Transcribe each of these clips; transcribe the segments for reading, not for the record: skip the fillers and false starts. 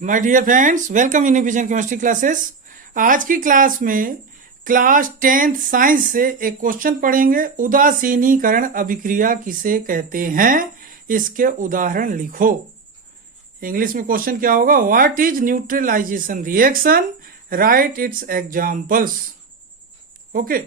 My dear friends, welcome in vision chemistry classes. आज की class में क्लास 10th साइंस से एक क्वेश्चन पढ़ेंगे। उदासीनीकरण अभिक्रिया किसे कहते हैं, इसके उदाहरण लिखो। इंग्लिश में क्वेश्चन क्या होगा? What is neutralization reaction, right its examples. Okay,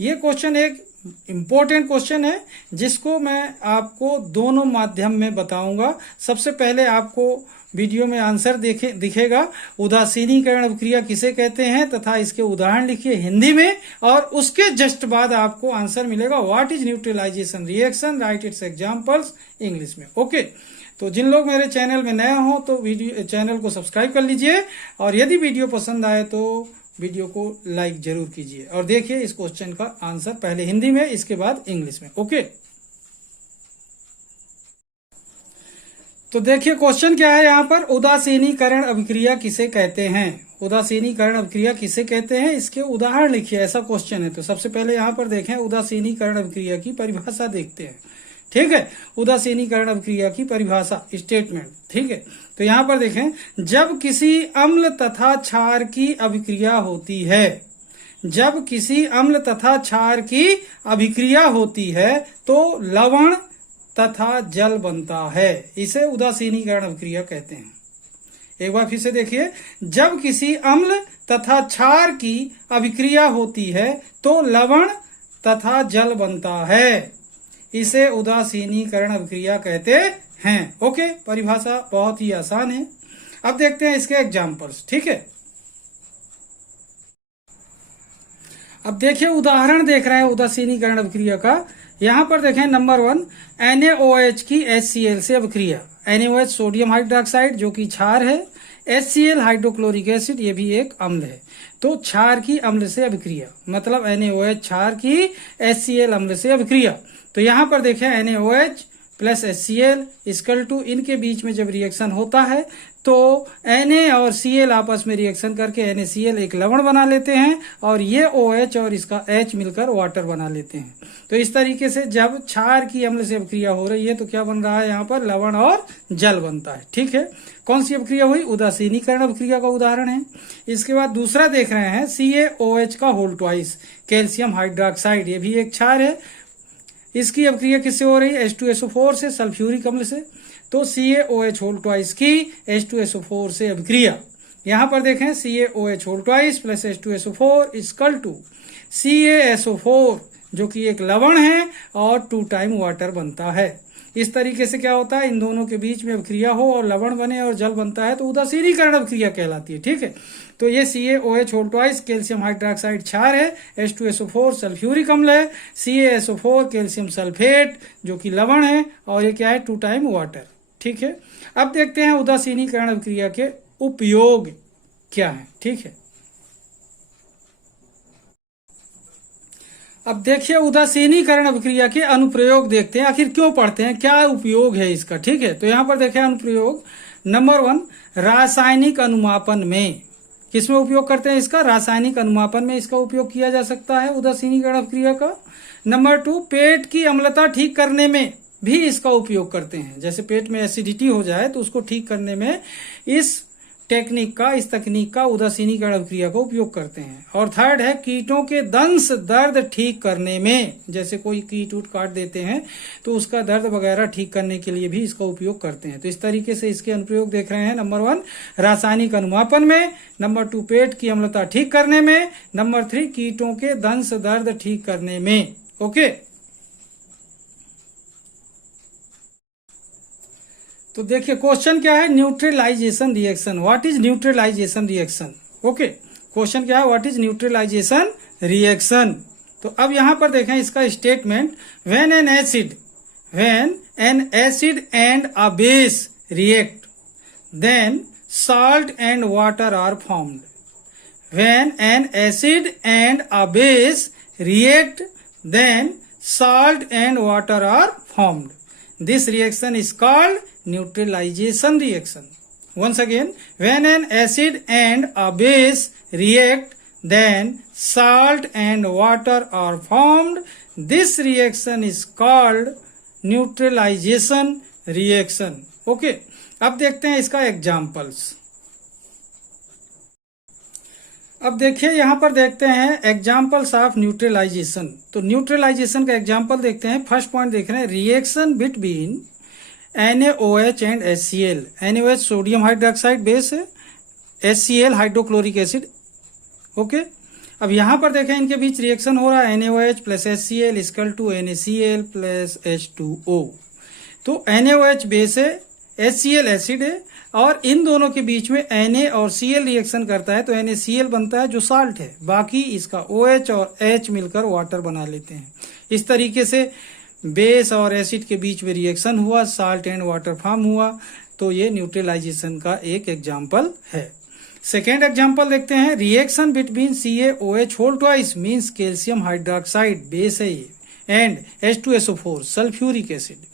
ये क्वेश्चन एक इम्पोर्टेंट क्वेश्चन है जिसको मैं आपको दोनों माध्यम में बताऊंगा। सबसे पहले आपको वीडियो में आंसर दिखेगा, उदासीनीकरण अभिक्रिया किसे कहते हैं तथा इसके उदाहरण लिखिए हिंदी में, और उसके जस्ट बाद आपको आंसर मिलेगा what is neutralization reaction, right its examples English में। ओके, तो जिन लोग मेरे चैनल में नए हो तो चैनल को सब्सक्राइब कर लीजिए, और यदि वीडियो पसंद आए तो वीडियो को लाइक जरूर कीजिए। और देखिए इस क्वेश्चन का आंसर पहले हिंदी में, इसके बाद इंग्लिश में। ओके, तो देखिए क्वेश्चन क्या है यहाँ पर, उदासीनीकरण अभिक्रिया किसे कहते हैं। उदासीनीकरण अभिक्रिया किसे कहते हैं, इसके उदाहरण लिखिए, ऐसा क्वेश्चन है। तो सबसे पहले यहाँ पर देखें, उदासीनीकरण अभिक्रिया की परिभाषा देखते हैं। ठीक है, उदासीनीकरण अभिक्रिया की परिभाषा, स्टेटमेंट। ठीक है, तो यहां पर देखें, जब किसी अम्ल तथा क्षार की अभिक्रिया होती है, जब किसी अम्ल तथा क्षार की अभिक्रिया होती है तो लवण तथा जल बनता है, इसे उदासीनीकरण अभिक्रिया कहते हैं। एक बार फिर से देखिए, जब किसी अम्ल तथा क्षार की अभिक्रिया होती है तो लवण तथा जल बनता है, इसे उदासीनीकरण अभिक्रिया कहते हैं। ओके, परिभाषा बहुत ही आसान है। अब देखते हैं इसके एग्जाम्पल्स। ठीक है, अब देखिए उदाहरण देख रहे हैं उदासीनीकरण अभिक्रिया का। यहां पर देखें, नंबर 1, NaOH की HCl से अभिक्रिया। NaOH सोडियम हाइड्रोक्साइड जो कि क्षार है, HCl हाइड्रोक्लोरिक एसिड ये भी एक अम्ल है। तो क्षार की अम्ल से अभिक्रिया, मतलब NaOH क्षार की HCl अम्ल से अभिक्रिया। तो यहां पर देखें, NaOH plus HCl equal to, इनके बीच में जब रिएक्शन होता है तो Na और Cl आपस में रिएक्शन करके NaCl एक लवण बना लेते हैं, और ये OH और इसका H मिलकर वाटर बना लेते हैं। तो इस तरीके से जब क्षार की अम्ल से अभिक्रिया हो रही है तो क्या बन रहा है, यहाँ पर लवण और जल बनता है। ठीक है, कौन सी अभिक्रिया हुई? उदासीनीकरण अभिक्रिया का उदाहरण है। इसके बाद दूसरा देख रहे हैं, CaOH का होल ट्वाइस, कैल्शियम हाइड्रोक्साइड, ये भी एक क्षार है। इसकी अभिक्रिया किससे हो रही है? H2SO4 से, सल्फ्यूरिक अम्ल से। तो CaOH होल ट्वाइस की H2SO4 से अभिक्रिया। यहां पर देखें, CaOH whole twice plus H2SO4 equal to CaSO4 जो कि एक लवण है और 2 टाइम वाटर बनता है। इस तरीके से क्या होता है, इन दोनों के बीच में अभिक्रिया हो और लवण बने और जल बनता है तो उदासीनीकरण अभिक्रिया कहलाती है। ठीक है, तो ये CaOH whole twice calcium hydroxide क्षार है, H2SO4 सल्फ्यूरिक अम्ल है, CaSO4 कैल्शियम सल्फेट जो कि लवण है, और ये क्या है, 2 टाइम वाटर। ठीक है, अब देखते हैं उदासीनीकरण अभिक्रिया के उपयोग क्या है। ठीक है, अब देखिए उदासीनीकरण अभिक्रिया के अनुप्रयोग देखते हैं, आखिर क्यों पढ़ते हैं, क्या उपयोग है इसका। ठीक है, तो यहां पर देखें अनुप्रयोग। नंबर 1, रासायनिक अनुमापन में। किसमें उपयोग करते हैं इसका? रासायनिक अनुमापन में इसका उपयोग किया जा सकता है उदासीनीकरण अभिक्रिया का। नंबर 2, पेट की अम्लता ठीक करने में भी इसका उपयोग करते हैं। जैसे पेट में एसिडिटी हो जाए तो उसको ठीक करने में इस तकनीक का उदासीनीकरण अभिक्रिया का उपयोग करते हैं। और थर्ड है, कीटों के दंश दर्द ठीक करने में, जैसे कोई कीट उट काट देते हैं तो उसका दर्द वगैरह ठीक करने के लिए भी इसका उपयोग करते हैं। तो इस तरीके से इसके अनुप्रयोग देख रहे हैं। नंबर 1, रासायनिक अनुमापन में। नंबर 2, पेट की अम्लता ठीक करने में। नंबर 3, कीटों के दंश दर्द ठीक करने में। ओके, तो देखिए क्वेश्चन क्या है, neutralization reaction. What is neutralization reaction? Okay, question क्या है, व्हाट इज न्यूट्रलाइजेशन रिएक्शन। तो अब यहां पर देखें इसका statement, when an acid and a base react then salt and water are formed. When an acid and a base react then salt and water are formed. This reaction is called neutralization reaction. Once again, when an acid and a base react then salt and water are formed. This reaction is called neutralization reaction. Okay, अब देखते हैं इसका examples. अब देखिए यहाँ पर देखते हैं एग्जाम्पल्स ऑफ न्यूट्रलाइजेशन। तो न्यूट्रलाइजेशन का एग्जाम्पल देखते हैं। फर्स्ट पॉइंट देख रहे हैं, reaction between NaOH and HCl। NaOH sodium hydroxide base है, HCl हाइड्रोक्लोरिक एसिड। ओके, अब यहाँ पर देखें इनके बीच रिएक्शन हो रहा है NaOH plus HCl equal to NaCl plus H2O। तो NaOH बेस है, HCl एसिड है, और इन दोनों के बीच में Na और Cl रिएक्शन करता है तो NaCl बनता है जो साल्ट है। बाकी इसका OH और H मिलकर वाटर बना लेते हैं। इस तरीके से बेस और एसिड के बीच में रिएक्शन हुआ, साल्ट एंड वाटर फॉर्म हुआ। तो ये न्यूट्रलाइजेशन का एक एग्जाम्पल है। सेकेंड एग्जाम्पल देखते हैं, reaction between CaOH whole twice means calcium hydroxide base है ये, एंड H2SO4 सल्फ्यूरिक एसिड।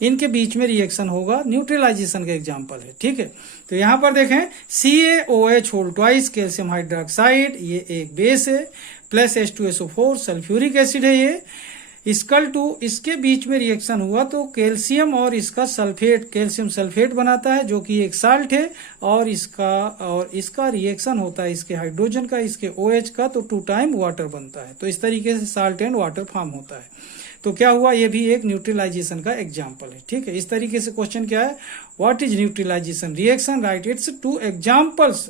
इनके बीच में रिएक्शन होगा, न्यूट्रलाइजेशन का एग्जाम्पल है। ठीक है, तो यहां पर देखें CaOH whole twice calcium hydroxide, ये एक बेस है, प्लस H2SO4 सल्फ्यूरिक एसिड है ये, इक्वल टू, इसके बीच में रिएक्शन हुआ तो कैल्शियम और इसका सल्फेट, कैल्शियम सल्फेट बनाता है जो कि एक साल्ट है, और इसका रिएक्शन होता है इसके हाइड्रोजन का, इसके OH का, तो 2 टाइम वाटर बनता है। तो इस तरीके से साल्ट एंड वाटर फॉर्म होता है। तो क्या हुआ, ये भी एक न्यूट्रलाइजेशन का एग्जाम्पल है। ठीक है, इस तरीके से क्वेश्चन क्या है, what is neutralization reaction, right its 2 examples.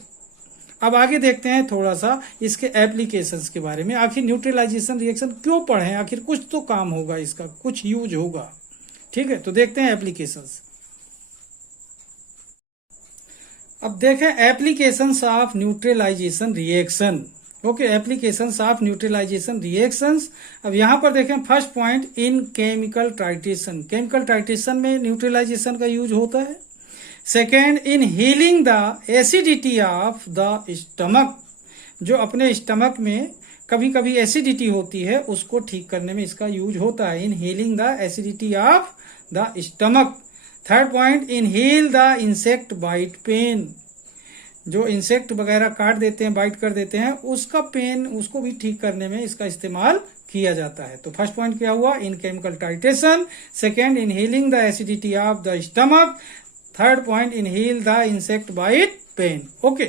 अब आगे देखते हैं थोड़ा सा इसके एप्लीकेशंस के बारे में। आखिर न्यूट्रलाइजेशन रिएक्शन क्यों पढ़ें, आखिर कुछ तो काम होगा इसका, कुछ यूज होगा। ठीक है, तो देखते हैं एप्लीकेशंस। अब देखें applications of neutralization reaction. Okay, applications of neutralization reactions. अब यहां पर देखें first point, in chemical titration. Chemical titration में न्यूट्रलाइजेशन का यूज होता है। Second, in healing the acidity of the stomach. जो अपने स्टमक में कभी कभी एसिडिटी होती है उसको ठीक करने में इसका यूज होता है, in healing the acidity of the stomach. Third point, in heal the insect bite pain. जो इंसेक्ट वगैरह काट देते हैं, बाइट कर देते हैं, उसका पेन, उसको भी ठीक करने में इसका इस्तेमाल किया जाता है। तो फर्स्ट पॉइंट क्या हुआ, in chemical titration. Second, in healing the acidity of the stomach. Third point, in heal the insect bite pain. Okay.